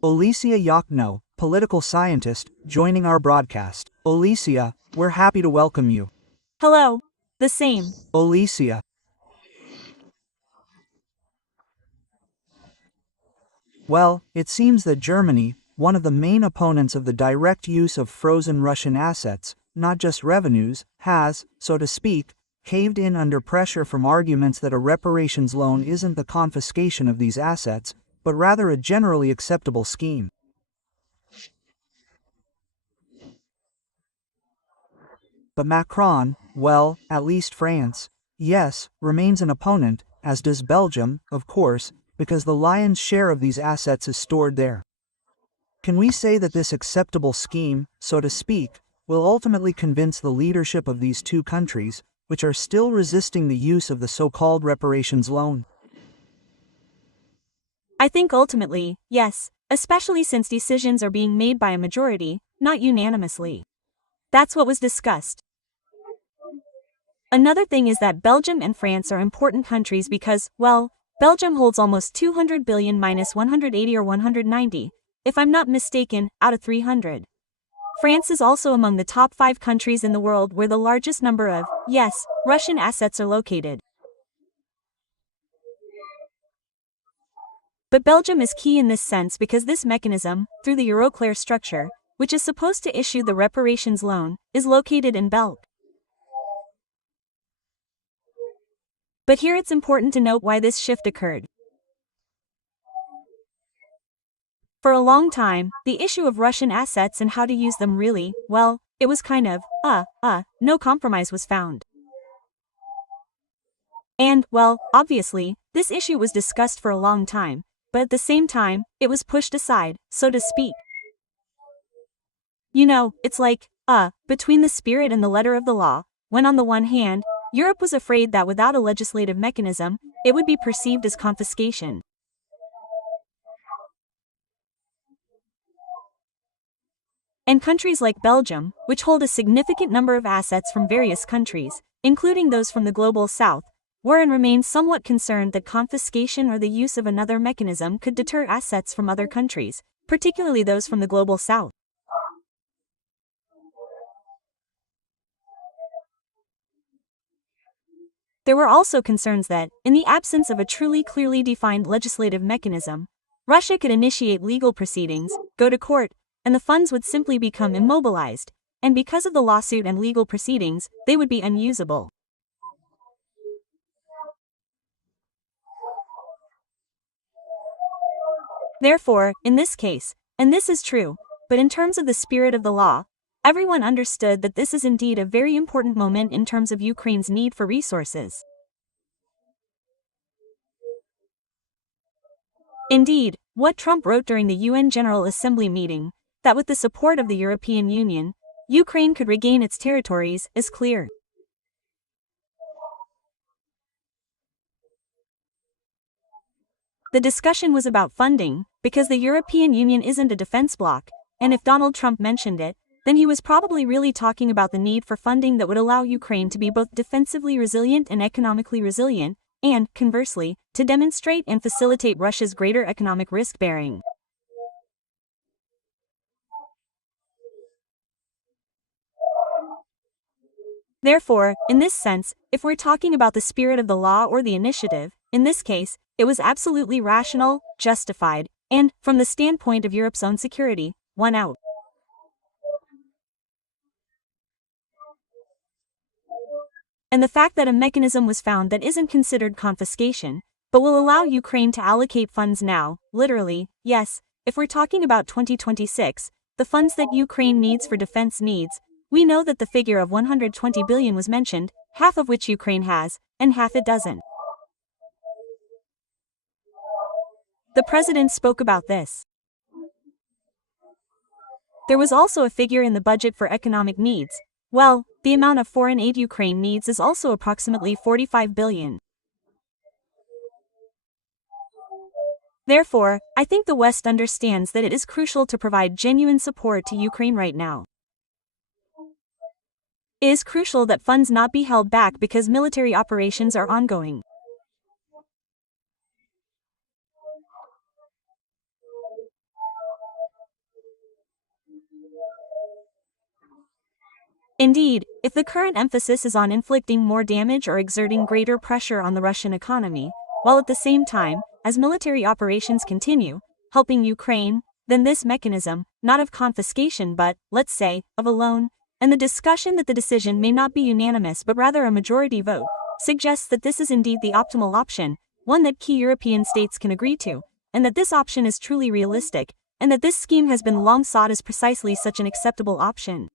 Alicia Yachno, political scientist, joining our broadcast. Alicia, we're happy to welcome you. Hello. The same. Alicia. Well, it seems that Germany, one of the main opponents of the direct use of frozen Russian assets, not just revenues, has, so to speak, caved in under pressure from arguments that a reparations loan isn't the confiscation of these assets, but rather a generally acceptable scheme. But Macron, well, at least France, yes, remains an opponent, as does Belgium, of course, because the lion's share of these assets is stored there. Can we say that this acceptable scheme, so to speak, will ultimately convince the leadership of these two countries, which are still resisting the use of the so-called reparations loan? I think ultimately, yes, especially since decisions are being made by a majority, not unanimously. That's what was discussed. Another thing is that Belgium and France are important countries because, well, Belgium holds almost 200 billion minus 180 or 190, if I'm not mistaken, out of 300. France is also among the top 5 countries in the world where the largest number of, yes, Russian assets are located. But Belgium is key in this sense because this mechanism, through the Euroclear structure, which is supposed to issue the reparations loan, is located in Belgium. But here it's important to note why this shift occurred. For a long time, the issue of Russian assets and how to use them really, well, it was kind of, no compromise was found. And, well, obviously, this issue was discussed for a long time, but at the same time, it was pushed aside, so to speak. You know, it's like, between the spirit and the letter of the law, when on the one hand, Europe was afraid that without a legislative mechanism, it would be perceived as confiscation. And countries like Belgium, which hold a significant number of assets from various countries, including those from the global south, were and remain somewhat concerned that confiscation or the use of another mechanism could deter assets from other countries, particularly those from the global south. There were also concerns that, in the absence of a truly clearly defined legislative mechanism, Russia could initiate legal proceedings, go to court, and the funds would simply become immobilized, and because of the lawsuit and legal proceedings, they would be unusable. Therefore, in this case, and this is true, but in terms of the spirit of the law, everyone understood that this is indeed a very important moment in terms of Ukraine's need for resources. Indeed, what Trump wrote during the UN General Assembly meeting, that with the support of the European Union, Ukraine could regain its territories, is clear. The discussion was about funding, because the European Union isn't a defense bloc, and if Donald Trump mentioned it, then he was probably really talking about the need for funding that would allow Ukraine to be both defensively resilient and economically resilient, and, conversely, to demonstrate and facilitate Russia's greater economic risk-bearing. Therefore, in this sense, if we're talking about the spirit of the law or the initiative, in this case, it was absolutely rational, justified, and, from the standpoint of Europe's own security, won out. And the fact that a mechanism was found that isn't considered confiscation, but will allow Ukraine to allocate funds now, literally, yes, if we're talking about 2026, the funds that Ukraine needs for defense needs, we know that the figure of 120 billion was mentioned, half of which Ukraine has, and half it doesn't. The president spoke about this. There was also a figure in the budget for economic needs. Well, the amount of foreign aid Ukraine needs is also approximately 45 billion. Therefore, I think the West understands that it is crucial to provide genuine support to Ukraine right now. It is crucial that funds not be held back because military operations are ongoing. Indeed, if the current emphasis is on inflicting more damage or exerting greater pressure on the Russian economy, while at the same time, as military operations continue, helping Ukraine, then this mechanism, not of confiscation but, let's say, of a loan, and the discussion that the decision may not be unanimous but rather a majority vote, suggests that this is indeed the optimal option, one that key European states can agree to, and that this option is truly realistic, and that this scheme has been long sought as precisely such an acceptable option.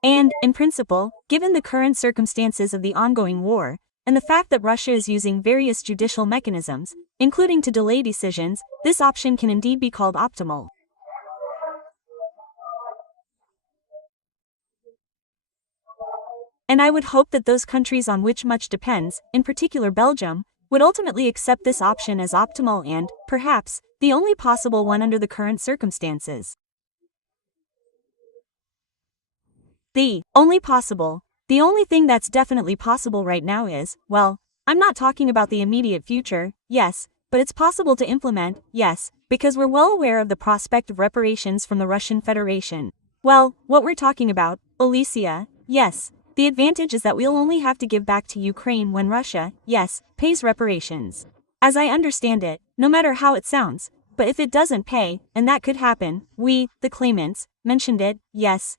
And, in principle, given the current circumstances of the ongoing war, and the fact that Russia is using various judicial mechanisms, including to delay decisions, this option can indeed be called optimal. And I would hope that those countries on which much depends, in particular Belgium, would ultimately accept this option as optimal and, perhaps, the only possible one under the current circumstances. The only thing that's definitely possible right now is, well, I'm not talking about the immediate future, yes, but it's possible to implement, yes, because we're well aware of the prospect of reparations from the Russian Federation. Well, what we're talking about, Alicia, yes, the advantage is that we'll only have to give back to Ukraine when Russia, yes, pays reparations. As I understand it, no matter how it sounds, but if it doesn't pay, and that could happen, we, the claimants, mentioned it, yes,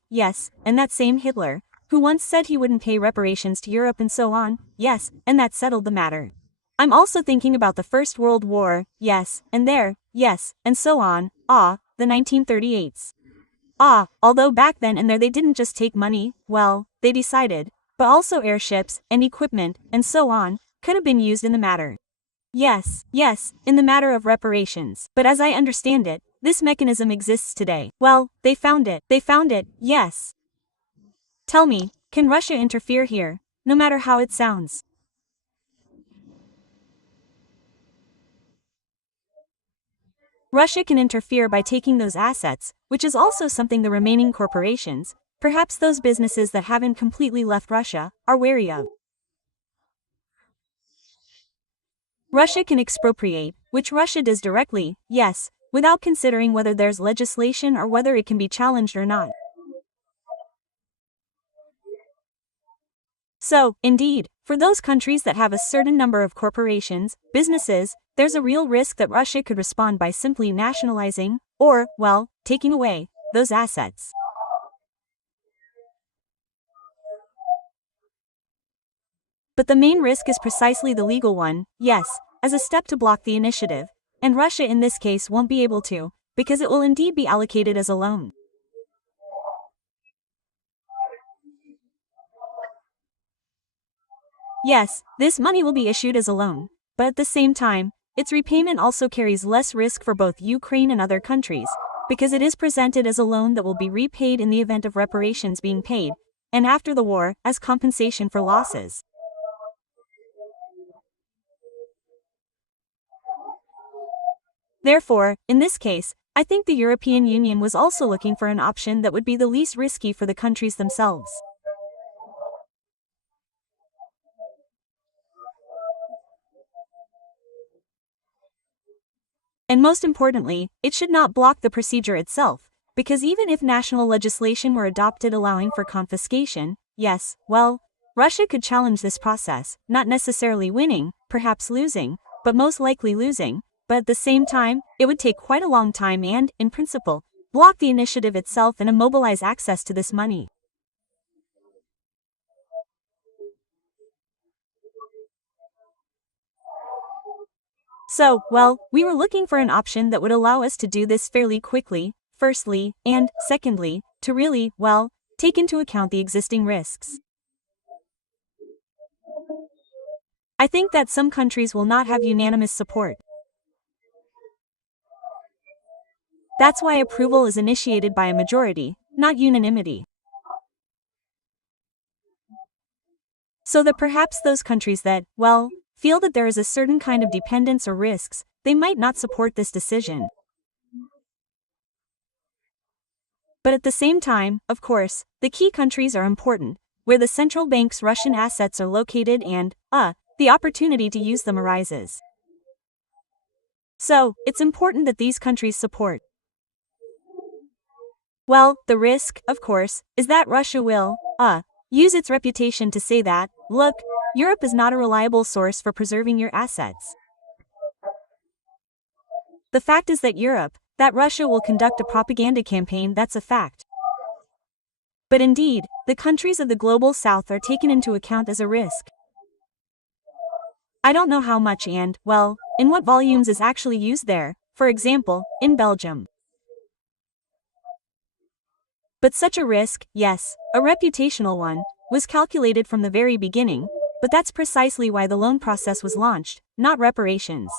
and that same Hitler, who once said he wouldn't pay reparations to Europe and so on, yes, and that settled the matter. I'm also thinking about the First World War, yes, and there, yes, and so on, the 1938s. Although back then and there they didn't just take money, well, they decided, but also airships, and equipment, and so on, could have been used in the matter. Yes, in the matter of reparations, but as I understand it, this mechanism exists today. Well, they found it, yes. Tell me, can Russia interfere here, no matter how it sounds? Russia can interfere by taking those assets, which is also something the remaining corporations, perhaps those businesses that haven't completely left Russia, are wary of. Russia can expropriate, which Russia does directly, yes, without considering whether there's legislation or whether it can be challenged or not. So, indeed, for those countries that have a certain number of corporations, businesses, there's a real risk that Russia could respond by simply nationalizing, or, well, taking away, those assets. But the main risk is precisely the legal one, yes, as a step to block the initiative, and Russia in this case won't be able to, because it will indeed be allocated as a loan. Yes, this money will be issued as a loan, but at the same time, its repayment also carries less risk for both Ukraine and other countries, because it is presented as a loan that will be repaid in the event of reparations being paid, and after the war, as compensation for losses. Therefore, in this case, I think the European Union was also looking for an option that would be the least risky for the countries themselves. And most importantly, it should not block the procedure itself, because even if national legislation were adopted allowing for confiscation, yes, well, Russia could challenge this process, not necessarily winning, perhaps losing, but most likely losing, but at the same time, it would take quite a long time and, in principle, block the initiative itself and immobilize access to this money. So, well, we were looking for an option that would allow us to do this fairly quickly, firstly, and, secondly, to really, well, take into account the existing risks. I think that some countries will not have unanimous support. That's why approval is initiated by a majority, not unanimity. So that perhaps those countries that, well, feel that there is a certain kind of dependence or risks, they might not support this decision. But at the same time, of course, the key countries are important, where the central bank's Russian assets are located and, the opportunity to use them arises. So, it's important that these countries support. Well, the risk, of course, is that Russia will, use its reputation to say that, look, Europe is not a reliable source for preserving your assets. The fact is that Russia will conduct a propaganda campaign, that's a fact. But indeed, the countries of the global south are taken into account as a risk. I don't know how much and, well, in what volumes is actually used there, for example, in Belgium. But such a risk, yes, a reputational one, was calculated from the very beginning, but that's precisely why the loan process was launched, not reparations.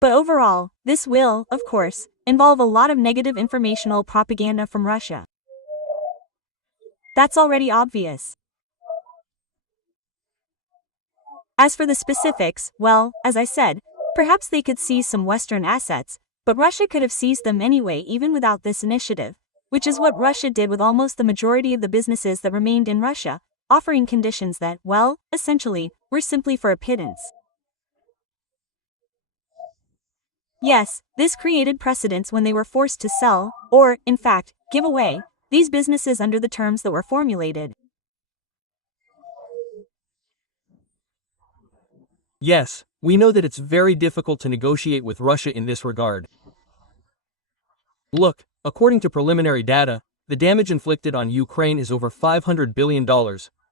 But overall, this will, of course, involve a lot of negative informational propaganda from Russia. That's already obvious. As for the specifics, well, as I said, perhaps they could seize some Western assets, but Russia could have seized them anyway even without this initiative, which is what Russia did with almost the majority of the businesses that remained in Russia, offering conditions that, well, essentially, were simply for a pittance. Yes, this created precedents when they were forced to sell, or, in fact, give away, these businesses under the terms that were formulated. Yes, we know that it's very difficult to negotiate with Russia in this regard. Look, according to preliminary data, the damage inflicted on Ukraine is over $500 billion,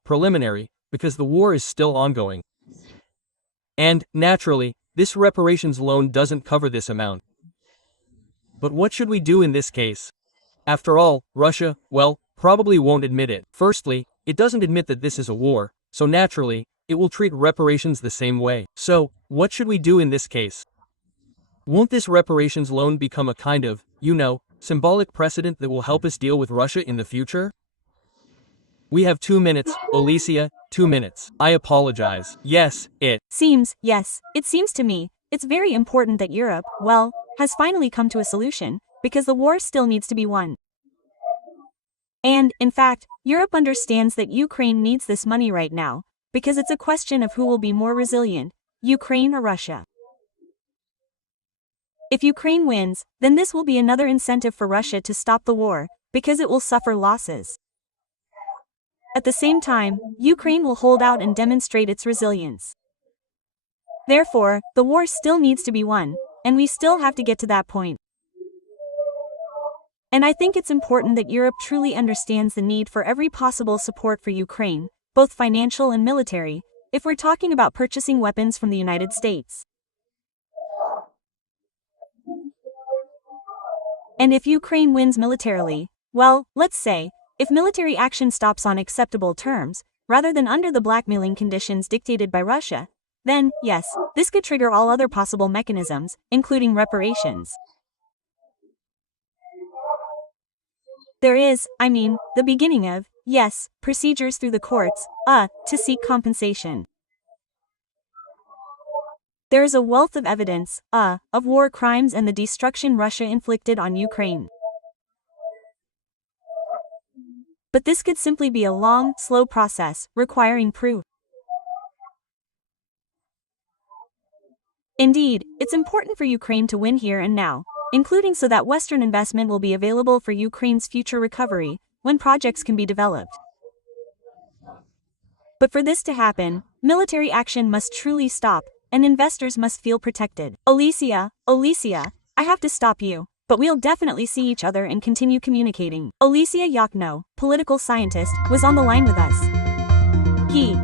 preliminary, because the war is still ongoing. And, naturally, this reparations loan doesn't cover this amount. But what should we do in this case? After all, Russia, well, probably won't admit it. Firstly, it doesn't admit that this is a war, so naturally, it will treat reparations the same way. So, what should we do in this case? Won't this reparations loan become a kind of, symbolic precedent that will help us deal with Russia in the future? We have 2 minutes, Alicia, 2 minutes. I apologize. Yes, it seems to me, it's very important that Europe, well, has finally come to a solution, because the war still needs to be won. And, in fact, Europe understands that Ukraine needs this money right now, because it's a question of who will be more resilient, Ukraine or Russia. If Ukraine wins, then this will be another incentive for Russia to stop the war, because it will suffer losses. At the same time, Ukraine will hold out and demonstrate its resilience. Therefore, the war still needs to be won, and we still have to get to that point. And I think it's important that Europe truly understands the need for every possible support for Ukraine, both financial and military, if we're talking about purchasing weapons from the United States. And if Ukraine wins militarily, well, let's say, if military action stops on acceptable terms, rather than under the blackmailing conditions dictated by Russia, then, yes, this could trigger all other possible mechanisms, including reparations. There is, the beginning of, yes, procedures through the courts, to seek compensation. There is a wealth of evidence, of war crimes and the destruction Russia inflicted on Ukraine. But this could simply be a long, slow process, requiring proof. Indeed, it's important for Ukraine to win here and now, including so that Western investment will be available for Ukraine's future recovery, when projects can be developed. But for this to happen, military action must truly stop, and investors must feel protected. Alicia, I have to stop you, but we'll definitely see each other and continue communicating. Alicia Yachno, political scientist, was on the line with us. He